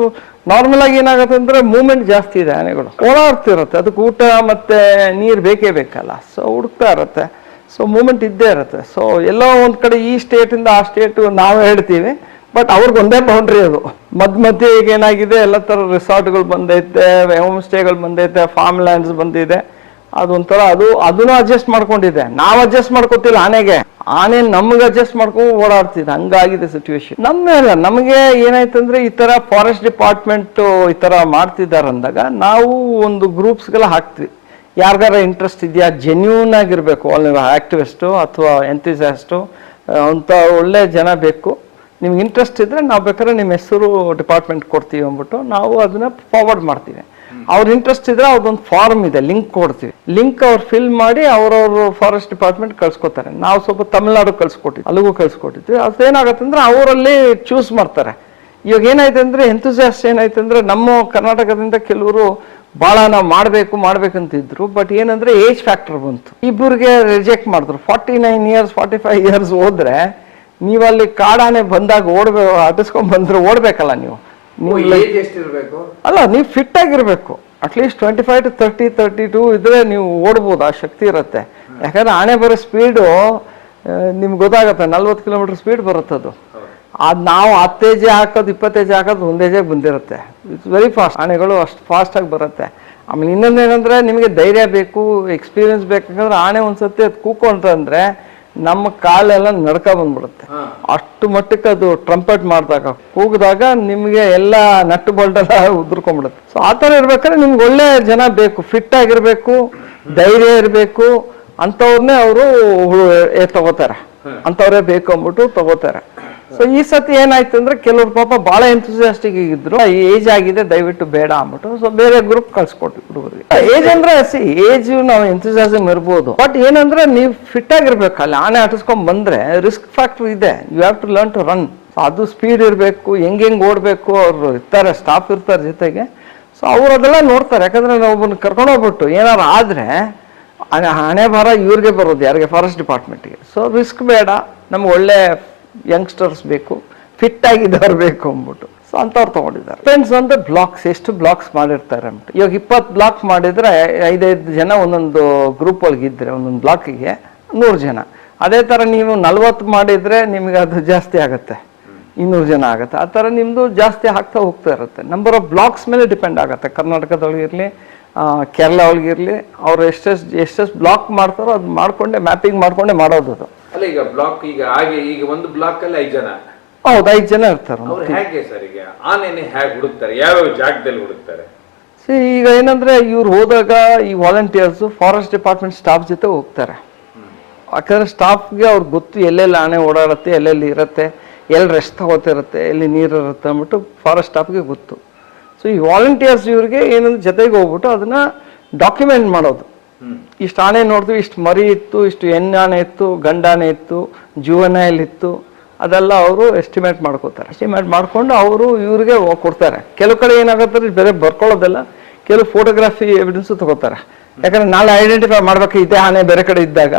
ನಾರ್ಮಲ್ ಆಗಿ ಏನಾಗುತ್ತೆ ಅಂದ್ರೆ ಮೂವ್ಮೆಂಟ್ ಜಾಸ್ತಿ ಇದೆ ಆನೆಗಳು. ಓಡಾಡ್ತಿರುತ್ತೆ ಅದಕ್ಕೆ ಊಟ ಮತ್ತೆ ನೀರು ಬೇಕೇ ಬೇಕಲ್ಲ. ಸೊ ಹುಡುಕ್ತಾ ಇರುತ್ತೆ. ಸೊ ಮೂಮೆಂಟ್ ಇದ್ದೇ ಇರುತ್ತೆ. ಸೊ ಎಲ್ಲೋ ಒಂದ್ ಕಡೆ ಈ ಸ್ಟೇಟಿಂದ ಆ ಸ್ಟೇಟ್ ನಾವು ಹೇಳ್ತೀವಿ. ಬಟ್ ಅವ್ರಿಗೆ ಒಂದೇ ಬೌಂಡ್ರಿ ಅದು. ಮಧ್ಯ ಮಧ್ಯೆ ಈಗ ಏನಾಗಿದೆ, ಎಲ್ಲ ಥರ ರಿಸಾರ್ಟ್ಗಳು ಬಂದೈತೆ ಹೋಮ್ ಸ್ಟೇಗಳು ಬಂದೈತೆ ಫಾರ್ಮ್ ಲ್ಯಾಂಡ್ಸ್ ಬಂದಿದೆ. ಅದೊಂಥರ ಅದು, ಅದನ್ನು ಅಡ್ಜಸ್ಟ್ ಮಾಡ್ಕೊಂಡಿದೆ. ನಾವು ಅಡ್ಜಸ್ಟ್ ಮಾಡ್ಕೊತಿಲ್ಲ ಆನೆಗೆ. ಆನೆ ನಮ್ಗೆ ಅಡ್ಜಸ್ಟ್ ಮಾಡ್ಕೊಂಡು ಓಡಾಡ್ತಿದೆ. ಹಂಗಾಗಿದೆ ಸಿಚುವೇಶನ್ ನಮ್ಮ ನಮಗೆ ಏನಾಯ್ತಂದ್ರೆ ಈ ತರ ಫಾರೆಸ್ಟ್ ಡಿಪಾರ್ಟ್ಮೆಂಟ್ ಈ ತರ ಮಾಡ್ತಿದ್ದಾರೆ ಅಂದಾಗ ನಾವು ಒಂದು ಗ್ರೂಪ್ಸ್ಗೆಲ್ಲ ಹಾಕ್ತಿವಿ. ಯಾರಿಗಾರ ಇಂಟ್ರೆಸ್ಟ್ ಇದೆಯಾ? ಜೆನ್ಯೂನ್ ಆಗಿರಬೇಕು. ಅಲ್ಲಿ ಆಕ್ಟಿವಿಸ್ಟು ಅಥವಾ ಎಂತಿಸಾಸ್ಟು ಅಂತ ಒಳ್ಳೆ ಜನ ಬೇಕು. ನಿಮ್ಗೆ ಇಂಟ್ರೆಸ್ಟ್ ಇದ್ರೆ ನಾವು ಬೇಕಾದ್ರೆ ನಿಮ್ಮ ಹೆಸರು ಡಿಪಾರ್ಟ್ಮೆಂಟ್ ಕೊಡ್ತೀವಿ ಅಂದ್ಬಿಟ್ಟು ನಾವು ಅದನ್ನ ಫಾರ್ವರ್ಡ್ ಮಾಡ್ತೀವಿ. ಅವ್ರ ಇಂಟ್ರೆಸ್ಟ್ ಇದ್ರೆ ಅದೊಂದು ಫಾರ್ಮ್ ಇದೆ ಲಿಂಕ್ ಕೊಡ್ತೀವಿ. ಲಿಂಕ್ ಅವ್ರು ಫಿಲ್ ಮಾಡಿ ಅವ್ರವ್ರ ಫಾರೆಸ್ಟ್ ಡಿಪಾರ್ಟ್ಮೆಂಟ್ ಕಳ್ಸ್ಕೊತಾರೆ. ನಾವು ಸ್ವಲ್ಪ ತಮಿಳ್ನಾಡು ಕಳ್ಸ್ಕೊಟ್ಟಿದ್ವಿ ಅಲ್ಲಿಗೂ ಕಳ್ಸಿಕೊಟ್ಟಿದ್ವಿ. ಅದೇನಾಗತ್ತೆ ಅಂದ್ರೆ ಅವರಲ್ಲಿ ಚೂಸ್ ಮಾಡ್ತಾರೆ. ಇವಾಗ ಏನಾಯ್ತು ಅಂದ್ರೆ ಎಂತುಸಿಯಾಸ್ಟ್ ಏನಾಯ್ತು ಅಂದ್ರೆ ನಮ್ಮ ಕರ್ನಾಟಕದಿಂದ ಕೆಲವರು ಬಹಳ ನಾವು ಮಾಡಬೇಕು ಮಾಡ್ಬೇಕಂತಿದ್ರು. ಬಟ್ ಏನಂದ್ರೆ ಏಜ್ ಫ್ಯಾಕ್ಟರ್ ಬಂತು. ಇಬ್ಬರಿಗೆ ರಿಜೆಕ್ಟ್ ಮಾಡಿದ್ರು. Forty nine years forty five years ಹೋದ್ರೆ ನೀವು ಅಲ್ಲಿ ಕಾಡಾನೆ ಬಂದಾಗ ಓಡ್ಬೇಕು ಅಟಿಸ್ಕೊಂಡ್ ಬಂದ್ರೆ ಓಡ್ಬೇಕಲ್ಲ ನೀವು. ನೀವು ಅಲ್ಲ ನೀವು ಫಿಟ್ ಆಗಿರ್ಬೇಕು. At least twenty five to thirty thirty two ಇದ್ರೆ ನೀವು ಓಡ್ಬೋದು ಆ ಶಕ್ತಿ ಇರುತ್ತೆ. ಯಾಕಂದ್ರೆ ಆನೆ ಬರೋ ಸ್ಪೀಡು ನಿಮ್ಗೆ ಗೊತ್ತಾಗತ್ತೆ ನಲ್ವತ್ತು ಕಿಲೋಮೀಟರ್ ಸ್ಪೀಡ್ ಬರುತ್ತೆ ಅದು. ಅದು ನಾವು ಹತ್ತು ಹೆಜ್ಜೆ ಹಾಕೋದು ಇಪ್ಪತ್ತು ಹೆಜ್ಜೆ ಹಾಕೋದು ಒಂದೇ ಹೆಜ್ಜೆಗೆ ಬಂದಿರುತ್ತೆ. ಇಟ್ಸ್ ವೆರಿ ಫಾಸ್ಟ್ ಆನೆಗಳು ಅಷ್ಟು ಫಾಸ್ಟಾಗಿ ಬರುತ್ತೆ. ಆಮೇಲೆ ಇನ್ನೊಂದು ಏನಂದ್ರೆ ನಿಮಗೆ ಧೈರ್ಯ ಬೇಕು ಎಕ್ಸ್ಪೀರಿಯನ್ಸ್ ಬೇಕಂದ್ರೆ ಆನೆ ಒಂದ್ಸತಿ ಅದು ಕೂಕೊಂಡ್ರೆ ನಮ್ಮ ಕಾಲೆಲ್ಲ ನಡ್ಕ ಬಂದ್ಬಿಡುತ್ತೆ. ಅಷ್ಟು ಮಟ್ಟಕ್ಕೆ ಅದು ಟ್ರಂಪೆಟ್ ಮಾಡಿದಾಗ ಕೂಗಿದಾಗ ನಿಮಗೆ ಎಲ್ಲ ನಟ್ಟು ಬಲ್ಟೆಲ್ಲ ಉದುರ್ಕೊಂಡ್ಬಿಡುತ್ತೆ. ಸೊ ಆ ಥರ ಇರ್ಬೇಕಾದ್ರೆ ನಿಮ್ಗೆ ಒಳ್ಳೆ ಜನ ಬೇಕು ಫಿಟ್ ಆಗಿರ್ಬೇಕು ಧೈರ್ಯ ಇರಬೇಕು ಅಂಥವ್ರನ್ನೇ ಅವರು ತಗೋತಾರೆ. ಅಂಥವ್ರೇ ಬೇಕು ಅಂದ್ಬಿಟ್ಟು ತಗೋತಾರೆ. ಸೊ ಈ ಸತಿ ಏನಾಯ್ತು ಅಂದ್ರೆ ಕೆಲವ್ರು ಪಾಪ ಬಹಳ ಎಂಥೂಸಿಯಾಸ್ಟಿಕ್ ಇದ್ರು ಏಜ್ ಆಗಿದೆ, ದಯವಿಟ್ಟು ಬೇಡ ಅಂದ್ಬಿಟ್ಟು. ಸೊ ಬೇರೆ ಗ್ರೂಪ್ ಕಳ್ಸಿಕೊಟ್ವಿ ಹುಡುಗರಿಗೆ. ಏಜ್ ಅಂದ್ರೆ ಸಿ ಏಜ್ ನಾವು ಎಂಥೂಸಿಯಾಸಮ್ ಇರ್ಬೋದು. ಬಟ್ ಏನಂದ್ರೆ, ನೀವು ಫಿಟ್ ಆಗಿರ್ಬೇಕು ಅಲ್ಲಿ. ಆನೆ ಆಟಿಸ್ಕೊಂಡ್ ಬಂದ್ರೆ ರಿಸ್ಕ್ ಫ್ಯಾಕ್ಟರ್ ಇದೆ. You have to learn to run ಅದು ಸ್ಪೀಡ್ ಇರಬೇಕು, ಹೆಂಗ್ ಹೆಂಗ್ ಓಡಬೇಕು, ಅವ್ರು ಇರ್ತಾರೆ ಸ್ಟಾಫ್ ಇರ್ತಾರೆ ಜೊತೆಗೆ. ಸೊ ಅವ್ರು ಅದೆಲ್ಲ ನೋಡ್ತಾರೆ. ಯಾಕಂದ್ರೆ ನಾವು ಒಬ್ಬನ ಕರ್ಕೊಂಡು ಹೋಗ್ಬಿಟ್ಟು ಏನಾರು ಆದ್ರೆ ಹಣೆ ಭಾರ ಇವ್ರಿಗೆ ಬರೋದು, ಯಾರಿಗೆ? ಫಾರೆಸ್ಟ್ ಡಿಪಾರ್ಟ್ಮೆಂಟ್ಗೆ ಸೊ ರಿಸ್ಕ್ ಬೇಡ. ನಮ್ಗೆ ಒಳ್ಳೆ ಯಂಗ್ಸ್ಟರ್ಸ್ ಬೇಕು ಫಿಟ್ ಆಗಿದ್ದವ್ರು ಬೇಕು ಅಂದ್ಬಿಟ್ಟು. ಸೊ ಅಂಥವ್ರು ತೊಗೊಂಡಿದ್ದಾರೆ. ಫ್ರೆಂಡ್ಸ್ ಅಂದರೆ ಬ್ಲಾಕ್ಸ್ ಎಷ್ಟು ಬ್ಲಾಕ್ಸ್ ಮಾಡಿರ್ತಾರೆ ಅಂದ್ಬಿಟ್ಟು. ಇವಾಗ ಇಪ್ಪತ್ತು ಬ್ಲಾಕ್ ಮಾಡಿದ್ರೆ ಐದೈದು ಜನ ಒಂದೊಂದು ಗ್ರೂಪ್ ಒಳಗಿದ್ರೆ ಒಂದೊಂದು ಬ್ಲಾಕಿಗೆ ನೂರು ಜನ. ಅದೇ ಥರ ನೀವು ನಲ್ವತ್ತು ಮಾಡಿದರೆ ನಿಮಗೆ ಅದು ಜಾಸ್ತಿ ಆಗುತ್ತೆ. ಇನ್ನೂರು ಜನ ಆಗುತ್ತೆ. ಆ ಥರ ನಿಮ್ಮದು ಜಾಸ್ತಿ ಆಗ್ತಾ ಹೋಗ್ತಾ ಇರುತ್ತೆ. ನಂಬರ್ ಆಫ್ ಬ್ಲಾಕ್ಸ್ ಮೇಲೆ ಡಿಪೆಂಡ್ ಆಗುತ್ತೆ. ಕರ್ನಾಟಕದೊಳಗಿರಲಿ ಕೇರಳ ಒಳಗಿರಲಿ ಅವ್ರು ಎಷ್ಟೆಷ್ಟು ಎಷ್ಟೆಷ್ಟು ಬ್ಲಾಕ್ ಮಾಡ್ತಾರೋ ಅದು ಮಾಡ್ಕೊಂಡೆ ಮ್ಯಾಪಿಂಗ್ ಮಾಡಿಕೊಂಡೆ ಮಾಡೋದು ಅದು. ಅಲ್ಲ ಈಗ ಬ್ಲಾಕ್ ಈಗ ಹಾಗೆ ಈಗ ಒಂದು ಬ್ಲಾಕ್ ಅಲ್ಲಿ ಐದು ಜನ. ಹೌದು ಐದು ಜನ ಇರ್ತಾರೆ ಅವ್ರು ಹೇಗೆ ಸರ್ ಈಗ? ಆನೆನೆ ಹೇಗೆ ಹುಡುಕ್ತಾರೆ? ಯಾವ್ಯಾವ ಜಾಗದಲ್ಲಿ ಹುಡುಕ್ತಾರೆ? ಸಿ ಈಗ ಏನಂದ್ರೆ ಇವ್ರು ಹೋದಾಗ ಈ ವಾಲಂಟಿಯರ್ಸ್ ಫಾರೆಸ್ಟ್ ಡಿಪಾರ್ಟ್ಮೆಂಟ್ ಸ್ಟಾಫ್ ಜೊತೆ ಹೋಗ್ತಾರೆ. ಯಾಕಂದ್ರೆ ಸ್ಟಾಫ್ಗೆ ಅವ್ರಿಗೆ ಗೊತ್ತು ಎಲ್ಲೆಲ್ಲಿ ಆನೆ ಓಡಾಡುತ್ತೆ ಎಲ್ಲೆಲ್ಲಿ ಇರುತ್ತೆ ಎಲ್ಲಿ ರೆಸ್ಟ್ ತಗೋತಿರುತ್ತೆ ಎಲ್ಲಿ ನೀರು ಇರುತ್ತೆ ಅಂದ್ಬಿಟ್ಟು ಫಾರೆಸ್ಟ್ ಸ್ಟಾಫ್ಗೆ ಗೊತ್ತು. ಸೊ ಈ ವಾಲಂಟಿಯರ್ಸ್ ಇವ್ರಿಗೆ ಏನಂದ್ರೆ ಜೊತೆಗೆ ಹೋಗ್ಬಿಟ್ಟು ಅದನ್ನ ಡಾಕ್ಯುಮೆಂಟ್ ಮಾಡೋದು. ಇಷ್ಟು ಆನೆ ನೋಡ್ತೀವಿ ಇಷ್ಟು ಮರಿ ಇತ್ತು ಇಷ್ಟು ಹೆಣ್ಣಾನೆ ಇತ್ತು ಗಂಡಾನೆ ಇತ್ತು ಜುವನೈಲ್ ಇತ್ತು ಅದೆಲ್ಲ ಅವರು ಎಸ್ಟಿಮೇಟ್ ಮಾಡ್ಕೋತಾರೆ. ಎಸ್ಟಿಮೇಟ್ ಮಾಡ್ಕೊಂಡು ಅವರು ಇವ್ರಿಗೆ ಕೊಡ್ತಾರೆ. ಕೆಲವು ಕಡೆ ಏನಾಗುತ್ತೆ ಬೇರೆ ಬರ್ಕೊಳ್ಳೋದಲ್ಲ ಕೆಲವು ಫೋಟೋಗ್ರಫಿ ಎವಿಡೆನ್ಸು ತಗೋತಾರೆ. ಯಾಕಂದ್ರೆ ನಾಳೆ ಐಡೆಂಟಿಫೈ ಮಾಡ್ಬೇಕು, ಇದೇ ಆನೆ ಬೇರೆ ಕಡೆ ಇದ್ದಾಗ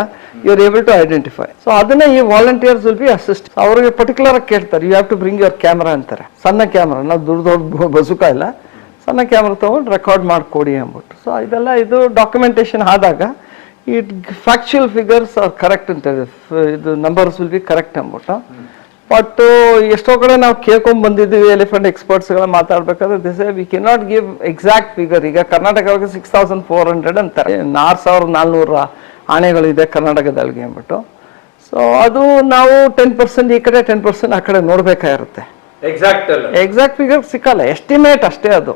you are able to identify so ಅದನ್ನ ಈ ವಾಲಂಟಿಯರ್ಸ್ ವಿಲ್ ಬಿ ಅಸಿಸ್ಟ್ ಅವ್ರಿಗೆ ಪರ್ಟಿಕ್ಯುಲರ್ ಆಗಿ ಕೇಳ್ತಾರೆ you have to bring your camera ಅಂತಾರೆ. ಸಣ್ಣ ಕ್ಯಾಮ್ರಾ ನಾವು ದೊಡ್ಡ ದೊಡ್ಡ ಬಸುಕ ಇಲ್ಲ ಸಣ್ಣ ಕ್ಯಾಮ್ರಾ ತೊಗೊಂಡು ರೆಕಾರ್ಡ್ ಮಾಡಿಕೊಡಿ ಅಂದ್ಬಿಟ್ಟು. ಸೊ ಇದೆಲ್ಲ ಇದು ಡಾಕ್ಯುಮೆಂಟೇಶನ್ ಆದಾಗ it factual figures are correct ಅಂತ ಇದೆ. ನಂಬರ್ಸ್ ವಿಲ್ ಬಿ ಕರೆಕ್ಟ್ ಅಂದ್ಬಿಟ್ಟು. ಬಟ್ ಎಷ್ಟೋ ಕಡೆ ನಾವು ಕೇಳ್ಕೊಂಡ್ ಬಂದಿದ್ದೀವಿ ಎಲಿಫೆಂಟ್ ಎಕ್ಸ್ಪರ್ಟ್ಸ್ಗಳ ಮಾತಾಡ್ಬೇಕಾದ್ರೆ this we can not give exact figure ಈಗ Karnataka six thousand four hundred ಅಂತಾರೆ. ಆರು ಸಾವಿರದ ನಾಲ್ನೂರ ಆನೆಗಳಿದೆ ಕರ್ನಾಟಕದಲ್ಲಿ ಅಂದ್ಬಿಟ್ಟು. ಸೊ ಅದು ನಾವು ಟೆನ್ ಪರ್ಸೆಂಟ್ ಈ ಕಡೆ ಟೆನ್ ಪರ್ಸೆಂಟ್ ಆ ಕಡೆ ನೋಡ್ಬೇಕಾಗಿರುತ್ತೆ. ಎಕ್ಸಾಕ್ಟ್ ಎಕ್ಸಾಕ್ಟ್ ಫಿಗರ್ ಸಿಕ್ಕಲ್ಲ. ಎಸ್ಟಿಮೇಟ್ ಅಷ್ಟೇ ಅದು.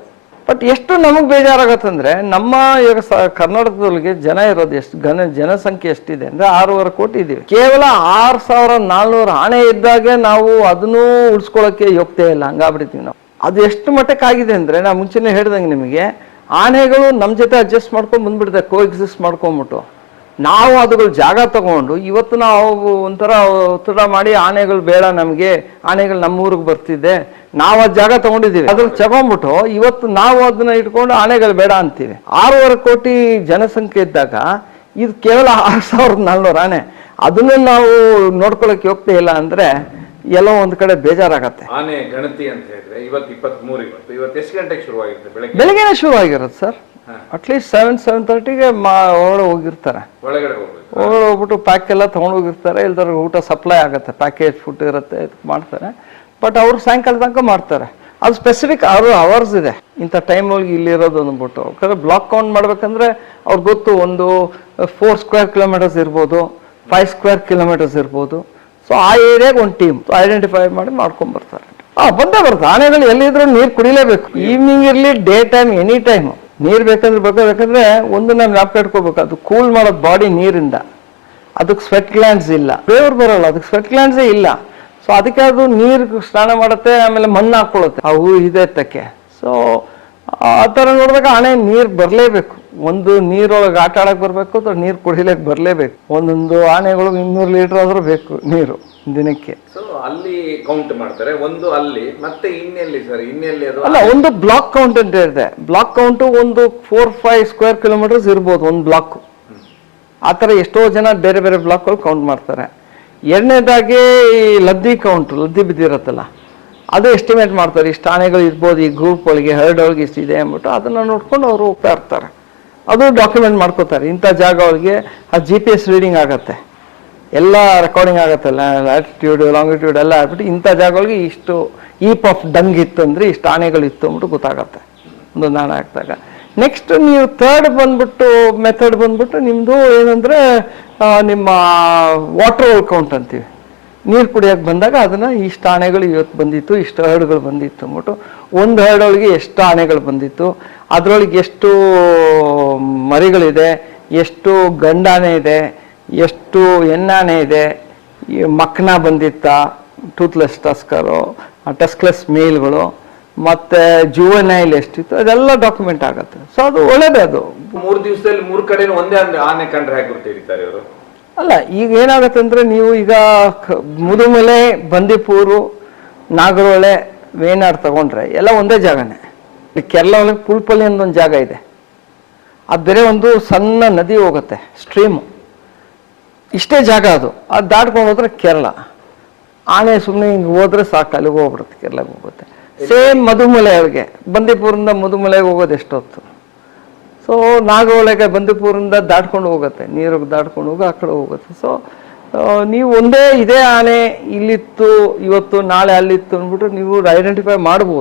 ಬಟ್ ಎಷ್ಟು ನಮಗೆ ಬೇಜಾರಾಗತ್ತಂದ್ರೆ, ನಮ್ಮ ಈಗ ಸ- ಕರ್ನಾಟಕದೊಳಗೆ ಜನ ಇರೋದು ಎಷ್ಟು, ಘನ ಜನಸಂಖ್ಯೆ ಎಷ್ಟಿದೆ ಅಂದ್ರೆ ಆರೂವರೆ ಕೋಟಿ ಇದೀವಿ ಕೇವಲ ಆರು ಸಾವಿರ ನಾಲ್ನೂರು ಆಣೆ ಇದ್ದಾಗೆ ನಾವು ಅದನ್ನೂ ಉಳಿಸ್ಕೊಳ್ಳೋಕ್ಕೆ ಯೋಗ್ಯತೆ ಇಲ್ಲ ಹಂಗಾಗ್ಬಿಡ್ತೀವಿ ನಾವು. ಅದು ಎಷ್ಟು ಮಟ್ಟಕ್ಕೆ ಆಗಿದೆ ಅಂದ್ರೆ, ನಾ ಮುಂಚೆನೆ ಹೇಳ್ದಂಗೆ ನಿಮಗೆ ಆನೆಗಳು ನಮ್ಮ ಜೊತೆ ಅಡ್ಜಸ್ಟ್ ಮಾಡ್ಕೊಂಡು ಬಂದ್ಬಿಡುತ್ತೆ ಕೋ ಎಕ್ಸಿಸ್ಟ್ ಮಾಡ್ಕೊಂಬಿಟ್ಟು ನಾವು ಅದುಗಳು ಜಾಗ ತಗೊಂಡು, ಇವತ್ತು ನಾವು ಒಂಥರ ಒತ್ತಡ ಮಾಡಿ ಆನೆಗಳು ಬೇಡ ನಮಗೆ ಆನೆಗಳು ನಮ್ಮ ಊರಿಗೆ ಬರ್ತಿದೆ ನಾವು ಆ ಜಾಗ ತಗೊಂಡಿದ್ದೀವಿ. ಅದ್ರ ತಗೊಂಡ್ಬಿಟ್ಟು ಇವತ್ತು ನಾವು ಅದನ್ನ ಇಟ್ಕೊಂಡು ಆನೆಗಳು ಬೇಡ ಅಂತೀವಿ. ಆರೂವರೆ ಕೋಟಿ ಜನಸಂಖ್ಯೆ ಇದ್ದಾಗ ಇದು ಕೇವಲ ಆರು ಸಾವಿರದ ನಾಲ್ನೂರು ಆನೆ. ಅದನ್ನ ನಾವು ನೋಡ್ಕೊಳಕ್ಕೆ ಹೋಗ್ತಾ ಇಲ್ಲ ಅಂದ್ರೆ ಎಲ್ಲೋ ಒಂದ್ ಕಡೆ ಬೇಜಾರಾಗತ್ತೆ. ಆನೆ ಗಣತಿ ಅಂತ ಹೇಳಿದ್ರೆ ಇವತ್ತು ಇಪ್ಪತ್ತ್ ಮೂರು ಇವತ್ತು. ಇವತ್ತು ಎಷ್ಟು ಗಂಟೆಗೆ ಶುರುವಾಗಿರುತ್ತೆ? ಬೆಳಗ್ಗೆ? ಬೆಳಿಗ್ಗೆನೇ ಶುರು ಆಗಿರುತ್ತೆ ಸರ್ ಅಟ್ಲೀಸ್ಟ್ ಸೆವೆನ್ ಸೆವೆನ್ ತರ್ಟಿಗೆ ಮಾ ಒಳಗಡೆ ಹೋಗಿರ್ತಾರೆ. ಒಳಗಡೆ ಹೋಗ್ಬಿಟ್ಟು ಪ್ಯಾಕ್ ಎಲ್ಲ ತೊಗೊಂಡು ಹೋಗಿರ್ತಾರೆ. ಇಲ್ದಾರ ಊಟ ಸಪ್ಲೈ ಆಗುತ್ತೆ. ಪ್ಯಾಕೇಜ್ ಫುಡ್ ಇರುತ್ತೆ ಮಾಡ್ತಾರೆ. ಬಟ್ ಅವರು ಸಾಯಂಕಾಲ ತನಕ ಮಾಡ್ತಾರೆ. ಅದು ಸ್ಪೆಸಿಫಿಕ್ ಅವರು ಅವರ್ಸ್ ಇದೆ. ಇಂಥ ಟೈಮ್ ಒಳಗೆ ಇಲ್ಲಿರೋದು ಅಂದ್ಬಿಟ್ಟು. ಯಾಕಂದ್ರೆ ಬ್ಲಾಕ್ ಕೌಂಟ್ ಮಾಡ್ಬೇಕಂದ್ರೆ ಅವ್ರಿಗೆ ಗೊತ್ತು ಒಂದು ಫೋರ್ ಸ್ಕ್ವೇರ್ ಕಿಲೋಮೀಟರ್ಸ್ ಇರ್ಬೋದು ಫೈವ್ ಸ್ಕ್ವೇರ್ ಕಿಲೋಮೀಟರ್ಸ್ ಇರ್ಬೋದು. ಸೊ ಆ ಏರಿಯಾಗೆ ಒಂದು ಟೀಮ್ ಐಡೆಂಟಿಫೈ ಮಾಡಿ ಮಾಡ್ಕೊಂಡ್ ಬರ್ತಾರೆ. ಹಾ ಬಂದೇ ಬರುತ್ತೆ. ಆನೆಗಳು ಎಲ್ಲಿದ್ರು ನೀರು ಕುಡಿಲೇಬೇಕು. ಈವ್ನಿಂಗ್ ಇರಲಿ ಡೇ ಟೈಮ್ ಎನಿ ಟೈಮ್ ನೀರು ಬೇಕಂದ್ರೆ ಬೇಕಾದ್ರೆ ಒಂದು ನಾವು ಲ್ಯಾಪ್ ಇಟ್ಕೋಬೇಕು. ಅದು ಕೂಲ್ ಮಾಡೋದು ಬಾಡಿ ನೀರಿಂದ. ಅದಕ್ಕೆ ಸ್ವೆಟ್ ಗ್ಲ್ಯಾಂಡ್ಸ್ ಇಲ್ಲ. ಬೇವ್ರು ಬರಲ್ಲ. ಅದಕ್ಕೆ ಸ್ವೆಟ್ ಗ್ಲ್ಯಾಂಡ್ಸೇ ಇಲ್ಲ. ಸೊ ಅದಕ್ಕೆ ಅದು ನೀರು ಸ್ನಾನ ಮಾಡುತ್ತೆ ಆಮೇಲೆ ಮಣ್ಣು ಹಾಕೊಳ್ಳುತ್ತೆ ಆ ಹೂ ಇದೆ ತಕ್ಕೆ ಸೊ ಆ ಥರ ನೋಡಿದಾಗ ಹಣೆ ನೀರು ಬರಲೇಬೇಕು. ಒಂದು ನೀರೊಳಗೆ ಆಟ ಆಡಕ್ಕೆ ಬರಬೇಕು ಅಥವಾ ನೀರು ಕುಡಿಲಿಕ್ಕೆ ಬರಲೇಬೇಕು. ಒಂದೊಂದು ಆನೆಗಳು ಇನ್ನೂರು ಲೀಟರ್ ಆದರೂ ಬೇಕು ನೀರು ದಿನಕ್ಕೆ. ಅಲ್ಲಿ ಕೌಂಟ್ ಮಾಡ್ತಾರೆ. ಒಂದು ಅಲ್ಲಿ ಮತ್ತೆ ಇನ್ನೆಲ್ಲಿ ಸರ್? ಇನ್ನೆಲ್ಲಿ ಅದು ಅಲ್ಲ ಒಂದು ಬ್ಲಾಕ್ ಕೌಂಟ್ ಅಂತ ಇದೆ ಬ್ಲಾಕ್ ಕೌಂಟು ಒಂದು ಫೋರ್ ಫೈವ್ ಸ್ಕ್ವೇರ್ ಕಿಲೋಮೀಟರ್ಸ್ ಇರ್ಬೋದು ಒಂದು ಬ್ಲಾಕ್ ಆ ಥರ ಎಷ್ಟೋ ಜನ ಬೇರೆ ಬೇರೆ ಬ್ಲಾಕ್ಗಳು ಕೌಂಟ್ ಮಾಡ್ತಾರೆ. ಎರಡನೇದಾಗಿ ಈ ಲದ್ದಿ ಕೌಂಟ್ ಲದ್ದಿ ಬಿದ್ದಿರತ್ತಲ್ಲ, ಅದು ಎಸ್ಟಿಮೇಟ್ ಮಾಡ್ತಾರೆ, ಇಷ್ಟು ಆನೆಗಳು ಇರ್ಬೋದು, ಈ ಗ್ರೂಪ್ ಒಳಗೆ ಹರ್ಡ್ ಒಳಗೆ ಇದೆ ಅಂದ್ಬಿಟ್ಟು ಅದನ್ನು ನೋಡ್ಕೊಂಡು ಅವರು ಹೋಗ್ತಾ ಇರ್ತಾರೆ ಅದು ಡಾಕ್ಯುಮೆಂಟ್ ಮಾಡ್ಕೋತಾರೆ. ಇಂಥ ಜಾಗ ಅವ್ರಿಗೆ ಆ ಜಿ ಪಿ ಎಸ್ ರೀಡಿಂಗ್ ಆಗುತ್ತೆ. ಎಲ್ಲ ರೆಕಾರ್ಡಿಂಗ್ ಆಗುತ್ತೆ ಲ್ಯಾಟಿಟ್ಯೂಡ್ ಲಾಂಗಿಟ್ಯೂಡ್ ಎಲ್ಲ ಆಗ್ಬಿಟ್ಟು ಇಂಥ ಜಾಗಗಳಿಗೆ ಇಷ್ಟು ಈಪ್ ಆಫ್ ಡಂಗ್ ಇತ್ತು ಅಂದರೆ ಇಷ್ಟು ಆನೆಗಳು ಇತ್ತು ಅಂದ್ಬಿಟ್ಟು ಗೊತ್ತಾಗತ್ತೆ. ಒಂದು ನಾಣ ಹಾಕಿದಾಗ ನೆಕ್ಸ್ಟ್ ನೀವು ಥರ್ಡ್ ಬಂದ್ಬಿಟ್ಟು ಮೆಥಡ್ ಬಂದ್ಬಿಟ್ಟು ನಿಮ್ಮದು ಏನಂದರೆ ನಿಮ್ಮ ವಾಟರ್ ಹೋಲ್ ಅಂತೀವಿ. ನೀರು ಕುಡಿಯೋಕೆ ಬಂದಾಗ ಅದನ್ನು ಇಷ್ಟು ಆಣೆಗಳು ಇವತ್ತು ಬಂದಿತ್ತು, ಇಷ್ಟು ಹರ್ಡ್ಗಳು ಬಂದಿತ್ತು ಅಂದ್ಬಿಟ್ಟು. ಒಂದು ಹರ್ಡೊಳಗೆ ಎಷ್ಟು ಆಣೆಗಳು ಬಂದಿತ್ತು, ಅದರೊಳಗೆ ಎಷ್ಟು ಮರಿಗಳಿದೆ, ಎಷ್ಟು ಗಂಡಾನೆ ಇದೆ, ಎಷ್ಟು ಹೆಣ್ಣಾನೆ ಇದೆ, ಈ ಮಕ್ನ ಬಂದಿತ್ತ ಟೂತ್ಲೆಸ್ ಟಸ್ಕರು ಟಸ್ಕ್ಲೆಸ್ ಮೇಲ್ಗಳು ಮತ್ತೆ ಜುವನೈಲ್ ಎಷ್ಟಿತ್ತು ಅದೆಲ್ಲ ಡಾಕ್ಯುಮೆಂಟ್ ಆಗುತ್ತೆ. ಸೊ ಅದು ಒಳ್ಳೇದೇ ಅದು. ಮೂರು ದಿವಸದಲ್ಲಿ ಮೂರು ಕಡೆ ಒಂದೇ ಅಂದ್ರೆ ಆನೆ ಕಂಡ್ರೆ ಹೇಗೆ ಇವರು. ಅಲ್ಲ ಈಗ ಏನಾಗುತ್ತೆ ಅಂದ್ರೆ ನೀವು ಈಗ ಮುದುಮಲೆ ಬಂದಿಪೂರು ನಾಗರೋಳೆ ವೇನಾಡ್ ತಗೊಂಡ್ರೆ ಎಲ್ಲ ಒಂದೇ ಜಾಗನೇ. ಕೇರಳ ಒಳಗೆ ಪುಲ್ಪಲ್ಲಿ ಅಂತ ಒಂದು ಜಾಗ ಇದೆ. ಅದು ಬೇರೆ ಒಂದು ಸಣ್ಣ ನದಿ ಹೋಗುತ್ತೆ ಸ್ಟ್ರೀಮು. ಇಷ್ಟೇ ಜಾಗ ಅದು. ಅದು ದಾಟ್ಕೊಂಡು ಹೋದ್ರೆ ಕೇರಳ. ಆನೆ ಸುಮ್ಮನೆ ಹಿಂಗೆ ಹೋದ್ರೆ ಸಾಕು ಅಲ್ಲಿಗೆ ಹೋಗ್ಬಿಡುತ್ತೆ ಕೇರಳಗೆ ಹೋಗುತ್ತೆ. ಸೇಮ್ ಮಧುಮಲೆ ಅವ್ರಿಗೆ. ಬಂದಿಪುರದಿಂದ ಮಧುಮಲೆಗೆ ಹೋಗೋದು ಎಷ್ಟೊತ್ತು? ಸೊ ನಾಗವಳೆಗೆ ಬಂದಿಪುರದಿಂದ ದಾಟ್ಕೊಂಡು ಹೋಗುತ್ತೆ. ನೀರಿಗೆ ದಾಟ್ಕೊಂಡು ಹೋಗಿ ಆ ಕಡೆ ಹೋಗುತ್ತೆ. ಸೊ ನೀವು ಒಂದೇ ಇದೇ ಆನೆ ಇಲ್ಲಿತ್ತು, ಇವತ್ತು ನಾಳೆ ಅಲ್ಲಿತ್ತು ಅಂದ್ಬಿಟ್ಟು ನೀವು ಐಡೆಂಟಿಫೈ ಮಾಡ್ಬೋದು.